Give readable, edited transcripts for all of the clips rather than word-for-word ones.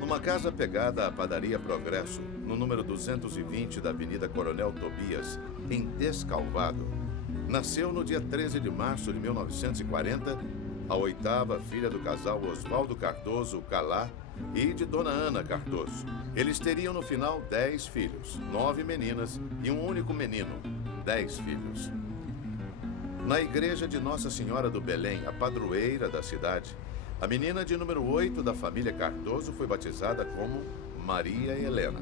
Numa casa pegada à Padaria Progresso, no número 220 da Avenida Coronel Tobias, em Descalvado, nasceu no dia 13 de março de 1940 a oitava filha do casal Oswaldo Cardoso Calá e de Dona Ana Cardoso. Eles teriam no final 10 filhos, 9 meninas e um único menino, 10 filhos. Na igreja de Nossa Senhora do Belém, a padroeira da cidade, a menina de número 8 da família Cardoso foi batizada como Maria Helena.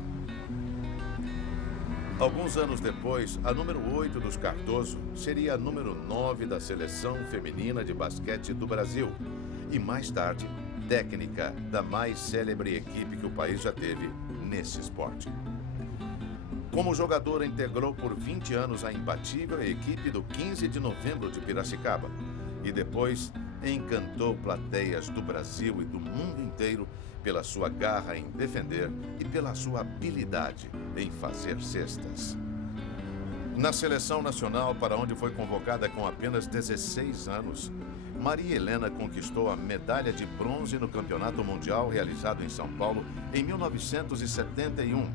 Alguns anos depois, a número 8 dos Cardoso seria a número 9 da seleção feminina de basquete do Brasil e, mais tarde, técnica da mais célebre equipe que o país já teve nesse esporte. Como jogadora, integrou por 20 anos a imbatível equipe do 15 de novembro de Piracicaba e depois encantou plateias do Brasil e do mundo inteiro pela sua garra em defender e pela sua habilidade em fazer cestas. Na seleção nacional, para onde foi convocada com apenas 16 anos, Maria Helena conquistou a medalha de bronze no Campeonato Mundial realizado em São Paulo em 1971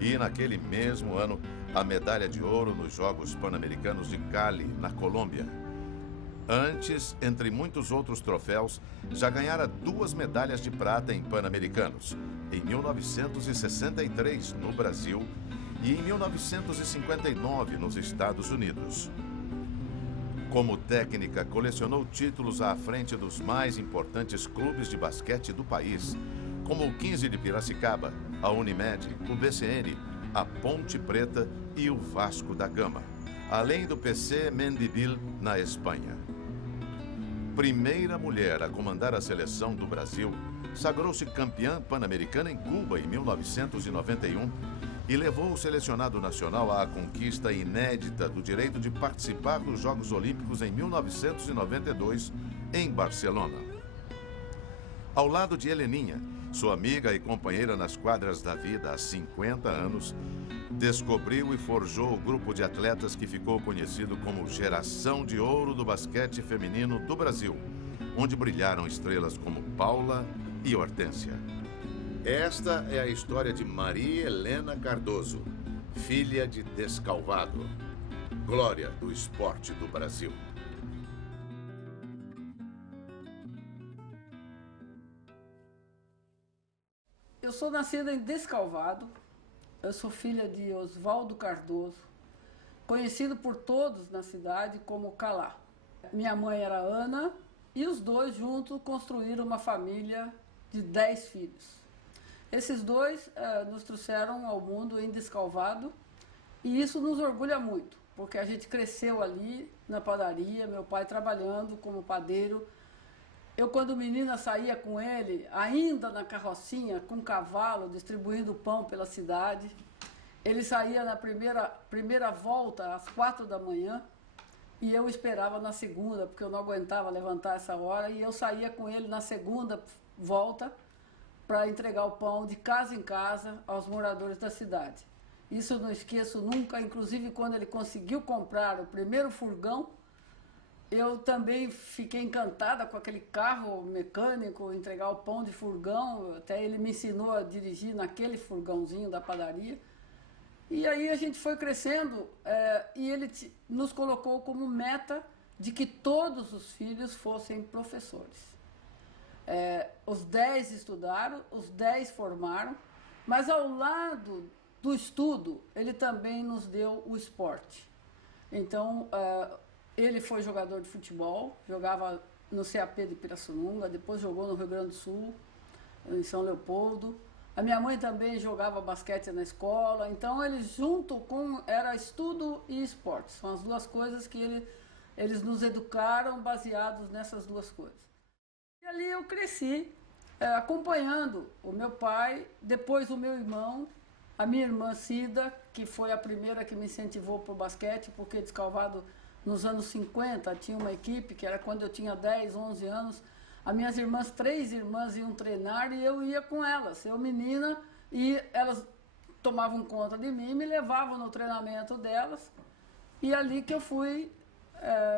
e, naquele mesmo ano, a medalha de ouro nos Jogos Pan-Americanos de Cali, na Colômbia. Antes, entre muitos outros troféus, já ganhara 2 medalhas de prata em Pan-Americanos, em 1963 no Brasil e em 1959 nos Estados Unidos. Como técnica, colecionou títulos à frente dos mais importantes clubes de basquete do país, como o 15 de Piracicaba, a Unimed, o BCN, a Ponte Preta e o Vasco da Gama, além do PC Mendivil, na Espanha. Primeira mulher a comandar a seleção do Brasil, sagrou-se campeã pan-americana em Cuba em 1991 e levou o selecionado nacional à conquista inédita do direito de participar dos Jogos Olímpicos em 1992, em Barcelona. Ao lado de Heleninha, sua amiga e companheira nas quadras da vida há 50 anos, descobriu e forjou o grupo de atletas que ficou conhecido como Geração de Ouro do Basquete Feminino do Brasil, onde brilharam estrelas como Paula e Hortência. Esta é a história de Maria Helena Cardoso, filha de Descalvado, glória do esporte do Brasil. Eu sou nascida em Descalvado. Eu sou filha de Oswaldo Cardoso, conhecido por todos na cidade como Calá. Minha mãe era Ana e os dois juntos construíram uma família de 10 filhos. Esses dois nos trouxeram ao mundo em Descalvado e isso nos orgulha muito, porque a gente cresceu ali na padaria, meu pai trabalhando como padeiro. Eu, quando menina, saía com ele, ainda na carrocinha, com cavalo, distribuindo pão pela cidade. Ele saía na primeira volta, às 4 da manhã, e eu esperava na segunda, porque eu não aguentava levantar essa hora, e eu saía com ele na segunda volta para entregar o pão de casa em casa aos moradores da cidade. Isso eu não esqueço nunca, inclusive quando ele conseguiu comprar o primeiro furgão, eu também fiquei encantada com aquele carro mecânico, entregar o pão de furgão, até ele me ensinou a dirigir naquele furgãozinho da padaria. E aí a gente foi crescendo e ele nos colocou como meta de que todos os filhos fossem professores. Os 10 estudaram, os 10 formaram, mas ao lado do estudo, ele também nos deu o esporte. Então, ele foi jogador de futebol, jogava no CAP de Pirassununga, depois jogou no Rio Grande do Sul, em São Leopoldo. A minha mãe também jogava basquete na escola, então eles junto com, era estudo e esporte. São as duas coisas que eles nos educaram baseados nessas duas coisas. E ali eu cresci, acompanhando o meu pai, depois o meu irmão, a minha irmã Cida, que foi a primeira que me incentivou para o basquete, porque Descalvado, nos anos 50, tinha uma equipe, que era quando eu tinha 10, 11 anos, as minhas irmãs, 3 irmãs iam treinar e eu ia com elas, eu menina, e elas tomavam conta de mim, me levavam no treinamento delas, E ali que eu fui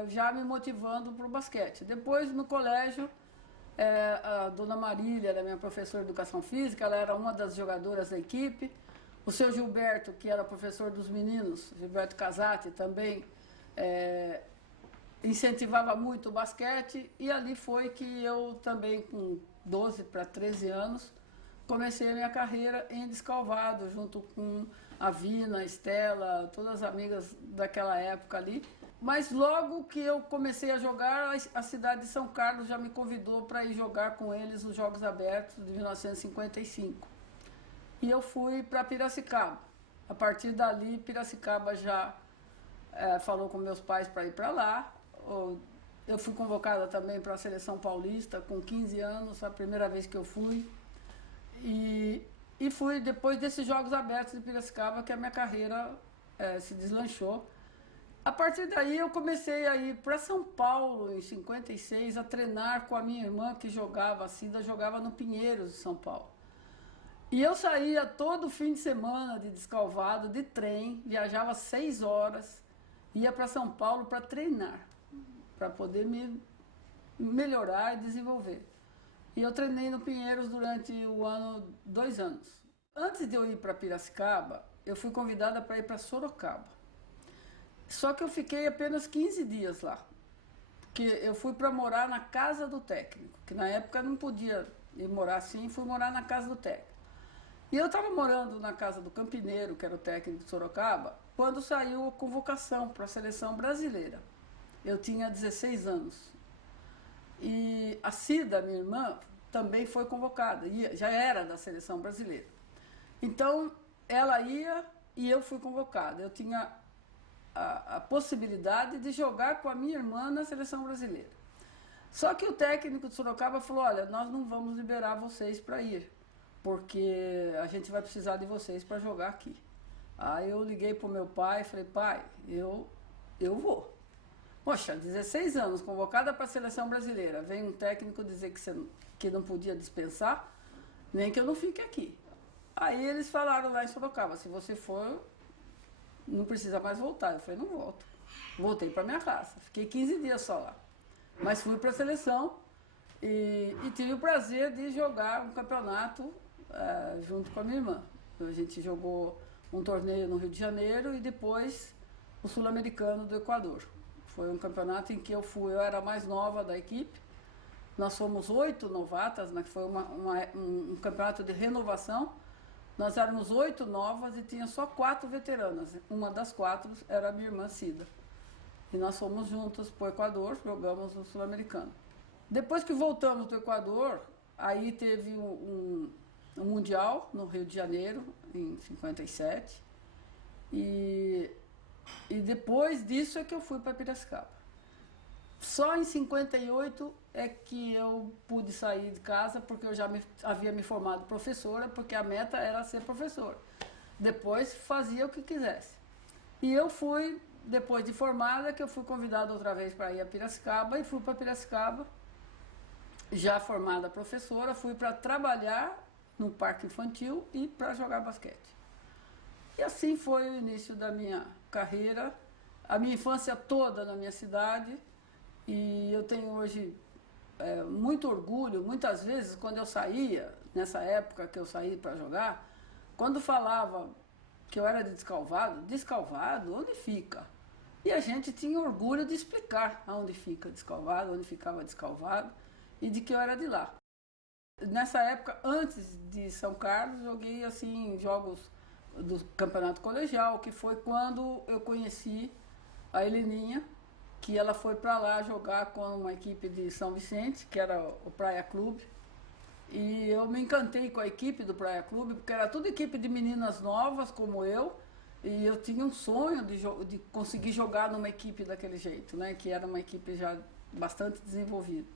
já me motivando para o basquete. Depois, no colégio, a dona Marília, era minha professora de educação física, ela era uma das jogadoras da equipe. O seu Gilberto, que era professor dos meninos, Gilberto Casati, também incentivava muito o basquete. E ali foi que eu também, com 12 para 13 anos, comecei a minha carreira em Descalvado, junto com a Vina, a Estela, todas as amigas daquela época ali. Mas logo que eu comecei a jogar, a cidade de São Carlos já me convidou para ir jogar com eles os Jogos Abertos de 1955. E eu fui para Piracicaba. A partir dali, Piracicaba já falou com meus pais para ir para lá. Eu fui convocada também para a Seleção Paulista com 15 anos, a primeira vez que eu fui. E fui depois desses Jogos Abertos de Piracicaba que a minha carreira se deslanchou. A partir daí eu comecei a ir para São Paulo em 56 a treinar com a minha irmã que jogava, a Cida jogava no Pinheiros de São Paulo. E eu saía todo fim de semana de Descalvado, de trem, viajava 6 horas, ia para São Paulo para treinar, para poder me melhorar e desenvolver. E eu treinei no Pinheiros durante o ano, 2 anos. Antes de eu ir para Piracicaba, eu fui convidada para ir para Sorocaba. Só que eu fiquei apenas 15 dias lá. Porque eu fui para morar na casa do técnico, que na época não podia ir morar assim, fui morar na casa do técnico. E eu estava morando na casa do Campineiro, que era o técnico de Sorocaba, quando saiu a convocação para a seleção brasileira. Eu tinha 16 anos. E a Cida, minha irmã, também foi convocada, já era da seleção brasileira. Então, ela ia e eu fui convocada. Eu tinha a possibilidade de jogar com a minha irmã na seleção brasileira. Só que o técnico de Sorocaba falou, olha, nós não vamos liberar vocês para ir, porque a gente vai precisar de vocês para jogar aqui. Aí eu liguei para o meu pai e falei, pai, eu vou. Poxa, 16 anos, convocada para a seleção brasileira, vem um técnico dizer que não podia dispensar, nem que eu não fique aqui. Aí eles falaram lá em Sorocaba, se você for, não precisa mais voltar. Eu falei, não volto. Voltei para minha casa, fiquei 15 dias só lá. Mas fui para a seleção e tive o prazer de jogar um campeonato junto com a minha irmã. A gente jogou um torneio no Rio de Janeiro e depois o Sul-Americano do Equador. Foi um campeonato em que eu era a mais nova da equipe. Nós fomos 8 novatas, né, que foi um campeonato de renovação. Nós éramos 8 novas e tinha só 4 veteranas. Uma das 4 era a minha irmã Cida. E nós fomos juntos para o Equador, jogamos no Sul-Americano. Depois que voltamos do Equador, aí teve um Mundial no Rio de Janeiro, em 57. E depois disso é que eu fui para Piracicaba. Só em 58 é que eu pude sair de casa, porque eu já havia me formado professora, porque a meta era ser professora. Depois fazia o que quisesse. E eu fui, depois de formada, que eu fui convidada outra vez para ir a Piracicaba, e fui para Piracicaba, já formada professora, fui para trabalhar no parque infantil e para jogar basquete. E assim foi o início da minha carreira, a minha infância toda na minha cidade. E eu tenho hoje muito orgulho, muitas vezes, quando eu saía, nessa época que eu saí para jogar, quando falava que eu era de Descalvado, onde fica? E a gente tinha orgulho de explicar aonde fica Descalvado, onde ficava Descalvado, e de que eu era de lá. Nessa época, antes de São Carlos, joguei assim jogos do campeonato colegial, que foi quando eu conheci a Heleninha, que ela foi para lá jogar com uma equipe de São Vicente, que era o Praia Clube. E eu me encantei com a equipe do Praia Clube, porque era tudo equipe de meninas novas, como eu, e eu tinha um sonho de conseguir jogar numa equipe daquele jeito, né? Que era uma equipe já bastante desenvolvida.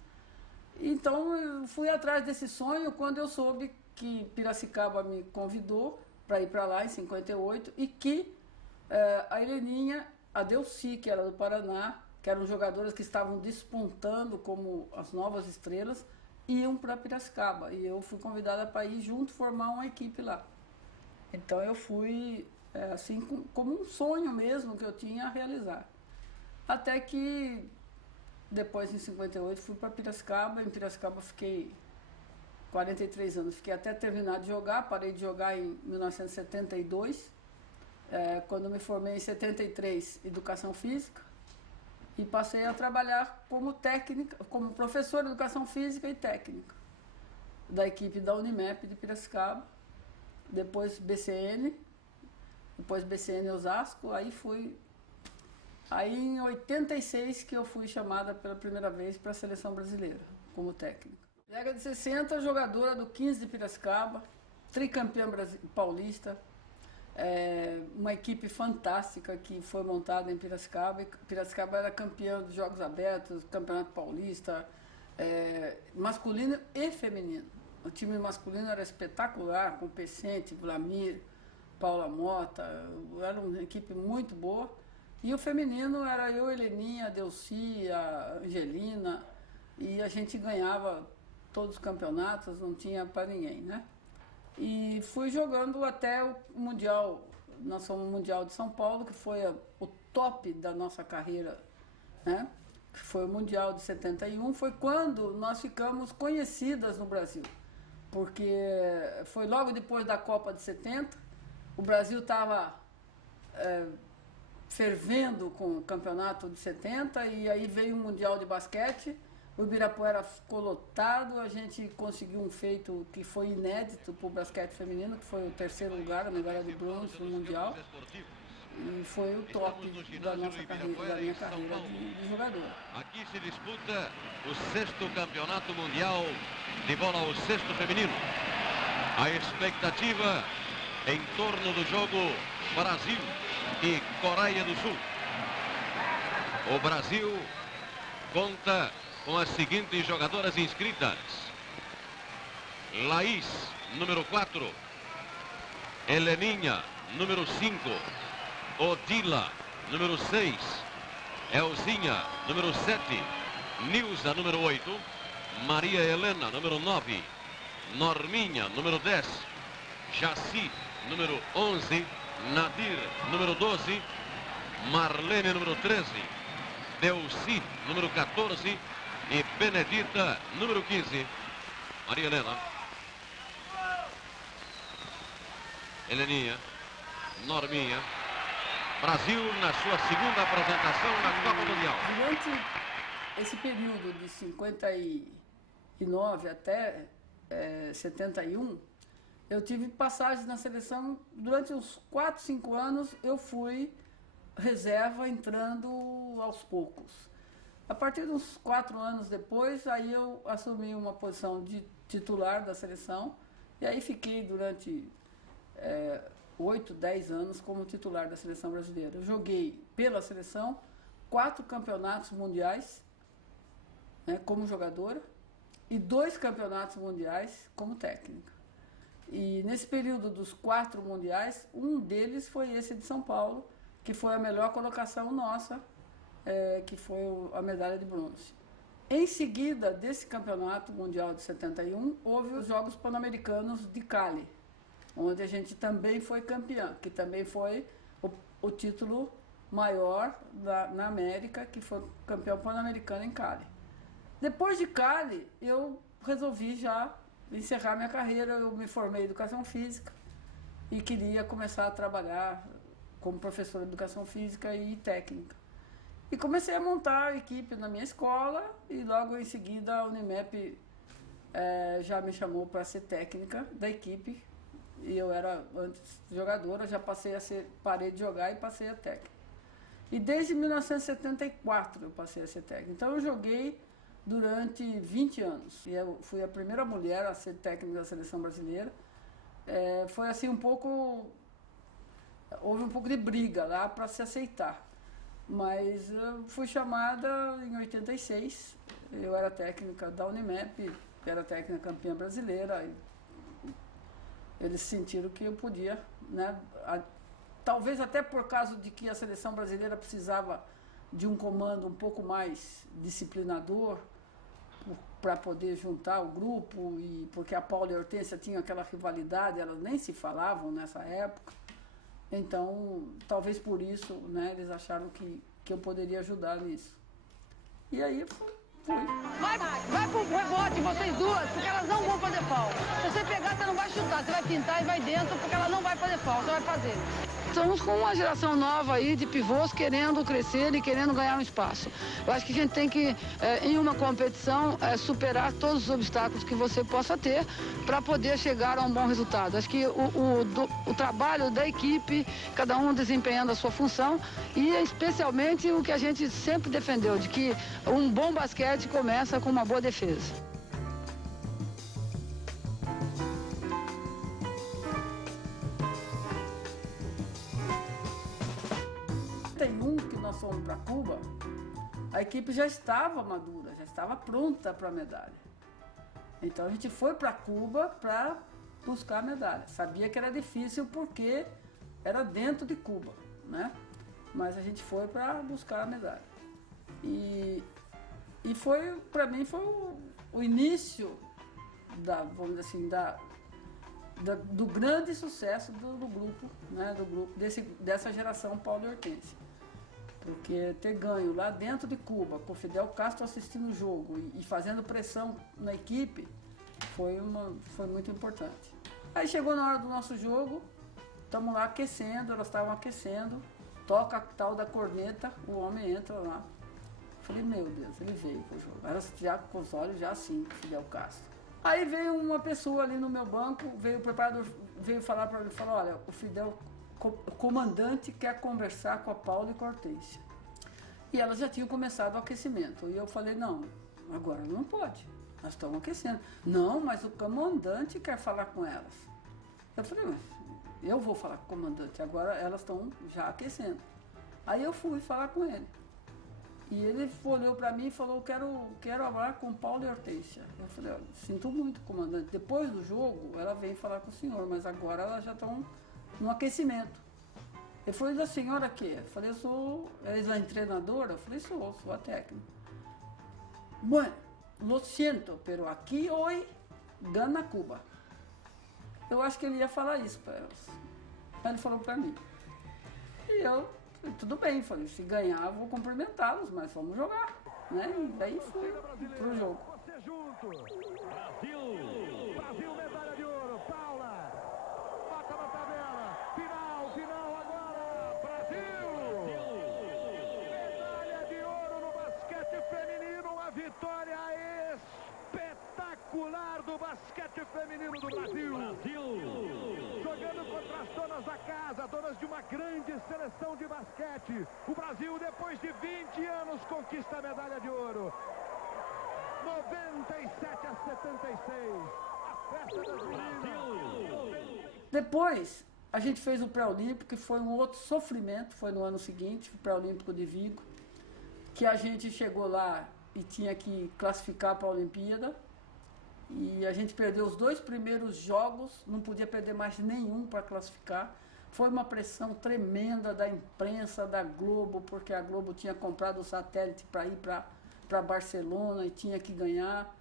Então eu fui atrás desse sonho quando eu soube que Piracicaba me convidou para ir para lá em 58 e que a Heleninha, a Delci, que era do Paraná, que eram jogadoras que estavam despontando como as novas estrelas, iam para Piracicaba. E eu fui convidada para ir junto formar uma equipe lá. Então eu fui assim como um sonho mesmo que eu tinha a realizar. Até que depois, em 58, fui para Piracicaba. Em Piracicaba fiquei 43 anos. Fiquei até terminar de jogar. Parei de jogar em 1972. Quando me formei em 73, Educação Física. E passei a trabalhar como técnica, como professor de Educação Física e técnica da equipe da Unimep de Piracicaba. Depois BCN. Depois BCN Osasco. Aí em 86 que eu fui chamada pela primeira vez para a seleção brasileira, como técnica. Década de 60, jogadora do 15 de Piracicaba, tricampeã paulista, uma equipe fantástica que foi montada em Piracicaba. Piracicaba era campeã dos Jogos Abertos, Campeonato Paulista, masculino e feminino. O time masculino era espetacular, com Pecente, Vlamir, Paula Mota, era uma equipe muito boa. E o feminino era eu, Heleninha, Delci, a Angelina, e a gente ganhava todos os campeonatos, não tinha para ninguém, né? E fui jogando até o Mundial, nós fomos no Mundial de São Paulo, que foi o top da nossa carreira, né? Que foi o Mundial de 71, foi quando nós ficamos conhecidas no Brasil, porque foi logo depois da Copa de 70, o Brasil estava fervendo com o campeonato de 70, e aí veio o Mundial de Basquete, o Ibirapuera ficou lotado, a gente conseguiu um feito que foi inédito para o basquete feminino, que foi o terceiro lugar, a medalha de bronze no Mundial, e foi o top da nossa carreira, da minha carreira de jogador. Aqui se disputa o 6º Campeonato Mundial de Bola ao Cesto Feminino. A expectativa em torno do jogo Brasil e Coreia do Sul. O Brasil conta com as seguintes jogadoras inscritas: Laís, número 4, Heleninha, número 5, Odila, número 6, Elzinha, número 7, Nilza, número 8, Maria Helena, número 9, Norminha, número 10, Jaci, número 11, Nadir, número 12, Marlene, número 13, Delci, número 14 e Benedita, número 15. Maria Helena, Heleninha, Norminha. Brasil na sua segunda apresentação na Copa Mundial. Durante esse período de 59 até 71, eu tive passagens na seleção. Durante uns 4, 5 anos eu fui reserva, entrando aos poucos. A partir de uns 4 anos depois, aí eu assumi uma posição de titular da seleção, e aí fiquei durante 8, 10 anos como titular da seleção brasileira. Eu joguei pela seleção 4 campeonatos mundiais, né, como jogadora, e 2 campeonatos mundiais como técnica. E nesse período dos 4 mundiais, um deles foi esse de São Paulo, que foi a melhor colocação nossa, que foi a medalha de bronze. Em seguida desse campeonato mundial de 71, houve os Jogos Pan-Americanos de Cali, onde a gente também foi campeã, que também foi o título maior na América, que foi campeão pan-americano em Cali. Depois de Cali, eu resolvi já encerrar minha carreira. Eu me formei em Educação Física e queria começar a trabalhar como professor de Educação Física e técnica. E comecei a montar a equipe na minha escola, e logo em seguida a Unimep já me chamou para ser técnica da equipe. E eu era antes jogadora, já parei de jogar e passei a técnica. E desde 1974 eu passei a ser técnica. Então eu joguei durante 20 anos. E eu fui a primeira mulher a ser técnica da seleção brasileira. Foi assim houve um pouco de briga lá para se aceitar. Mas eu fui chamada em 86, eu era técnica da Unimep, era técnica campeã brasileira. Eles sentiram que eu podia, né? Talvez até por causa de que a seleção brasileira precisava de um comando um pouco mais disciplinador para poder juntar o grupo, e porque a Paula e a Hortência tinham aquela rivalidade, elas nem se falavam nessa época. Então, talvez por isso, né, eles acharam que eu poderia ajudar nisso. E aí fui. Vai pro rebote, vocês duas, porque elas não vão fazer falta. Se você pegar, você não vai chutar, você vai pintar e vai dentro, porque ela não vai fazer falta, vai fazer. Estamos com uma geração nova aí de pivôs querendo crescer e querendo ganhar um espaço. Eu acho que a gente tem que, em uma competição, superar todos os obstáculos que você possa ter para poder chegar a um bom resultado. Acho que o trabalho da equipe, cada um desempenhando a sua função e especialmente o que a gente sempre defendeu, de que um bom basquete começa com uma boa defesa. Que nós fomos para Cuba, a equipe já estava madura, já estava pronta para a medalha. Então a gente foi para Cuba para buscar a medalha. Sabia que era difícil porque era dentro de Cuba, né? Mas a gente foi para buscar a medalha. E foi, para mim, foi o início vamos dizer assim, do grande sucesso do grupo, né? Dessa geração Paulo e Hortência. Porque ter ganho lá dentro de Cuba, com o Fidel Castro assistindo o jogo e fazendo pressão na equipe, foi muito importante. Aí chegou na hora do nosso jogo, estamos lá aquecendo, elas estavam aquecendo, toca a tal da corneta, o homem entra lá. Falei, meu Deus, ele veio pro jogo. Elas já com os olhos já assim, Fidel Castro. Aí veio uma pessoa ali no meu banco, veio o preparador, veio falar para mim, falou, olha, o Fidel, o comandante quer conversar com a Paula e com a Hortência. E elas já tinham começado o aquecimento. E eu falei, não, agora não pode, nós estamos aquecendo. Não, mas o comandante quer falar com elas. Eu falei, mas eu vou falar com o comandante, agora elas estão já aquecendo. Aí eu fui falar com ele. E ele olhou para mim e falou, quero falar com Paulo e Hortência. Eu falei, olha, sinto muito, comandante. Depois do jogo, ela vem falar com o senhor, mas agora elas já estão no aquecimento. Ele falou, da senhora quê? Eu falei, eu sou a treinadora? Eu falei, sou a técnica. Bueno, lo siento, pero aqui hoje gana Cuba. Eu acho que ele ia falar isso para elas. Aí ele falou para mim. E eu falei, tudo bem, falei, se ganhar vou cumprimentá-los, mas vamos jogar. Né? E daí fui pro jogo. Você junto. Brasil, medalha de ouro, Paula. Bota na tabela. Final agora. Brasil. Medalha de ouro no basquete feminino. Uma vitória espetacular do basquete feminino do Brasil. Jogando contra as donas da casa, donas de uma grande seleção de basquete. O Brasil, depois de 20 anos, conquista a medalha de ouro. 97-76. A festa das meninas. Depois, a gente fez o pré-olímpico, que foi um outro sofrimento, foi no ano seguinte, o pré-olímpico de Vigo, que a gente chegou lá e tinha que classificar para a Olimpíada. E a gente perdeu os 2 primeiros jogos, não podia perder mais nenhum para classificar. Foi uma pressão tremenda da imprensa, da Globo, porque a Globo tinha comprado o satélite para ir para Barcelona e tinha que ganhar.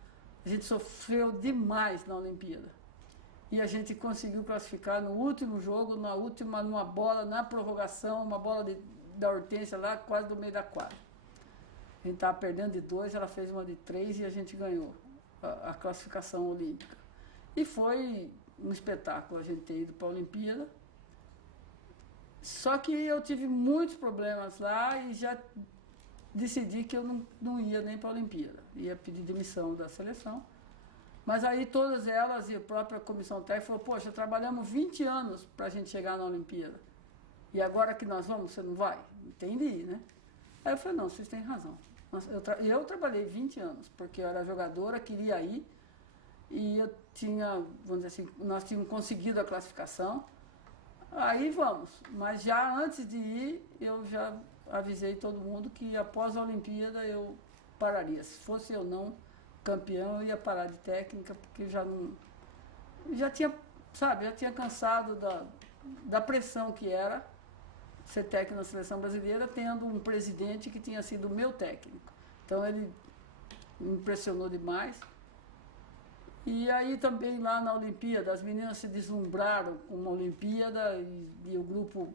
A gente sofreu demais na Olimpíada. E a gente conseguiu classificar no último jogo, numa bola, na prorrogação, uma bola da Hortência lá, quase do meio da quadra. A gente estava perdendo de 2, ela fez uma de 3 e a gente ganhou a classificação olímpica. E foi um espetáculo a gente ter ido para a Olimpíada. Só que eu tive muitos problemas lá e já decidi que eu não ia nem para a Olimpíada. Ia pedir demissão da seleção. Mas aí todas elas e a própria comissão técnica falou, poxa, trabalhamos 20 anos para a gente chegar na Olimpíada. E agora que nós vamos, você não vai? Entendi, né? Aí eu falei, não, vocês têm razão. Eu trabalhei 20 anos, porque eu era jogadora, queria ir, e eu tinha, vamos dizer assim, nós tínhamos conseguido a classificação, aí vamos. Mas já antes de ir, eu já avisei todo mundo que após a Olimpíada eu pararia. Se fosse eu não campeão, eu ia parar de técnica, porque já tinha cansado da pressão que era ser técnico na seleção brasileira, tendo um presidente que tinha sido meu técnico. Então ele me impressionou demais. E aí também lá na Olimpíada, as meninas se deslumbraram com uma Olimpíada e o grupo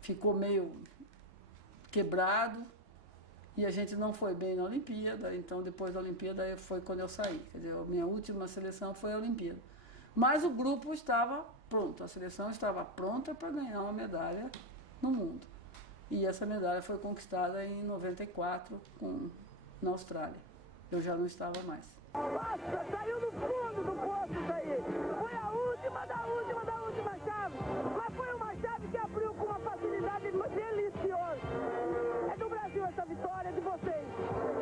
ficou meio quebrado e a gente não foi bem na Olimpíada, então depois da Olimpíada foi quando eu saí. Quer dizer, a minha última seleção foi a Olimpíada. Mas o grupo estava pronto, a seleção estava pronta para ganhar uma medalha no mundo. E essa medalha foi conquistada em 94 na Austrália. Eu já não estava mais. Nossa, saiu no fundo do poço isso aí. Foi a última da última chave. Mas foi uma chave que abriu com uma facilidade deliciosa. É do Brasil essa vitória, é de vocês.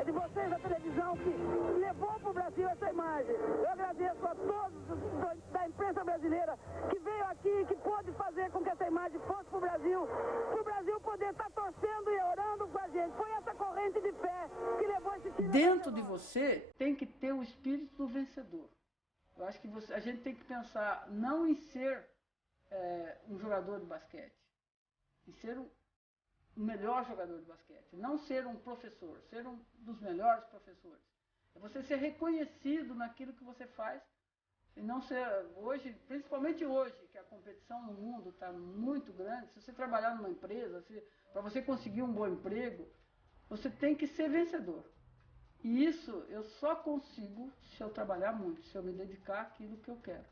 É de vocês da televisão que levou para o Brasil essa imagem. Eu agradeço a todos da imprensa brasileira que veio aqui, que pôde fazer com que essa imagem fosse para o Brasil poder estar torcendo e orando com a gente. Foi essa corrente de fé que levou esse time. Dentro de você tem que ter o espírito do vencedor. Eu acho que a gente tem que pensar não em ser um jogador de basquete, em ser o melhor jogador de basquete, não ser um professor, ser um dos melhores professores. É você ser reconhecido naquilo que você faz e não ser hoje, principalmente hoje, que a competição no mundo está muito grande. Se você trabalhar numa empresa, para você conseguir um bom emprego, você tem que ser vencedor. E isso eu só consigo se eu trabalhar muito, se eu me dedicar àquilo que eu quero.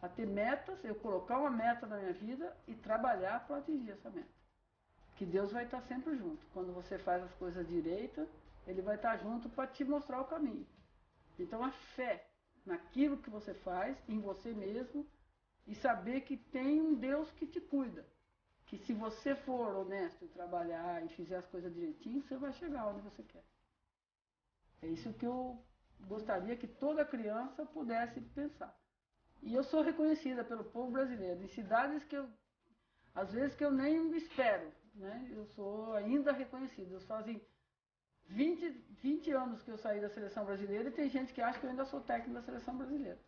A ter metas, eu colocar uma meta na minha vida e trabalhar para atingir essa meta. Que Deus vai estar sempre junto. Quando você faz as coisas direita, Ele vai estar junto para te mostrar o caminho. Então a fé naquilo que você faz, em você mesmo, e saber que tem um Deus que te cuida. Que se você for honesto e trabalhar e fizer as coisas direitinho, você vai chegar onde você quer. É isso que eu gostaria que toda criança pudesse pensar. E eu sou reconhecida pelo povo brasileiro em cidades que às vezes que eu nem espero, né? Eu sou ainda reconhecida. Fazem 20 anos que eu saí da seleção brasileira e tem gente que acha que eu ainda sou técnico da seleção brasileira.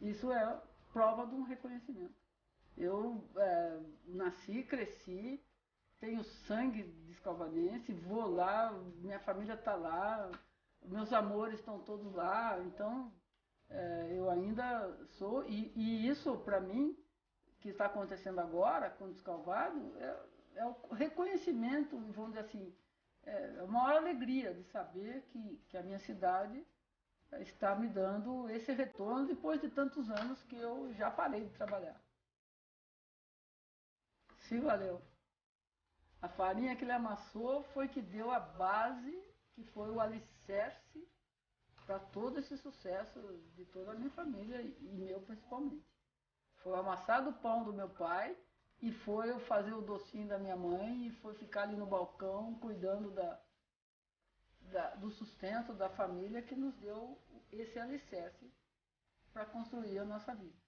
Isso é prova de um reconhecimento. Eu nasci, cresci, tenho sangue descalvanense, vou lá, minha família está lá, meus amores estão todos lá, então eu ainda sou, e isso para mim, que está acontecendo agora com o Descalvado, é o reconhecimento, vamos dizer assim, é a maior alegria de saber que a minha cidade está me dando esse retorno depois de tantos anos que eu já parei de trabalhar. Sim, valeu. A farinha que ele amassou foi que deu a base, que foi o alicerce para todo esse sucesso de toda a minha família e meu principalmente. Foi o amassar do pão do meu pai e foi eu fazer o docinho da minha mãe e foi ficar ali no balcão cuidando do sustento da família que nos deu esse alicerce para construir a nossa vida.